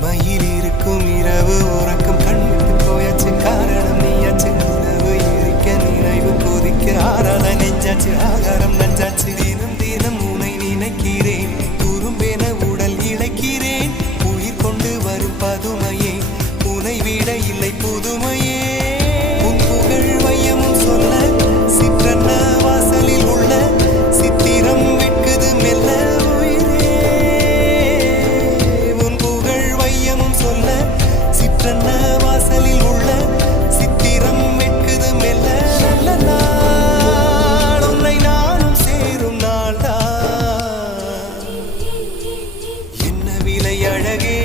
இமையில் இருக்கும் இரவு உறக்கம் கண்ணுக்கு போயாச்சு காரணம் நீயாச்சு நிலவு இருக்க நினைவு கொதிக்க ஆறாத நெஞ்சாச்சு ஆகாரம் நஞ்சாச்சு தினம் தினம் உனை நினைக்கிறேன் குறும்பென உடல் இழைக்கிறேன் உயிர் கொண்டு வரும் பதுமையே உனை விட இல்லை புதுமையே உன் புகழ் வையமும் சொல்ல சிற்றன்ன வாசலில் உள்ள சித்திரம் வெட்குது மெல்ல உயிரே உன் புகழ் வையமும் சொல்ல சிற்றன்ன வாசலில் உள்ள சித்திரம் வெட்குது மெல்ல நல்ல நாள் உன்னை நானும் சேரும் நாள்தான் என்ன விலை அழகே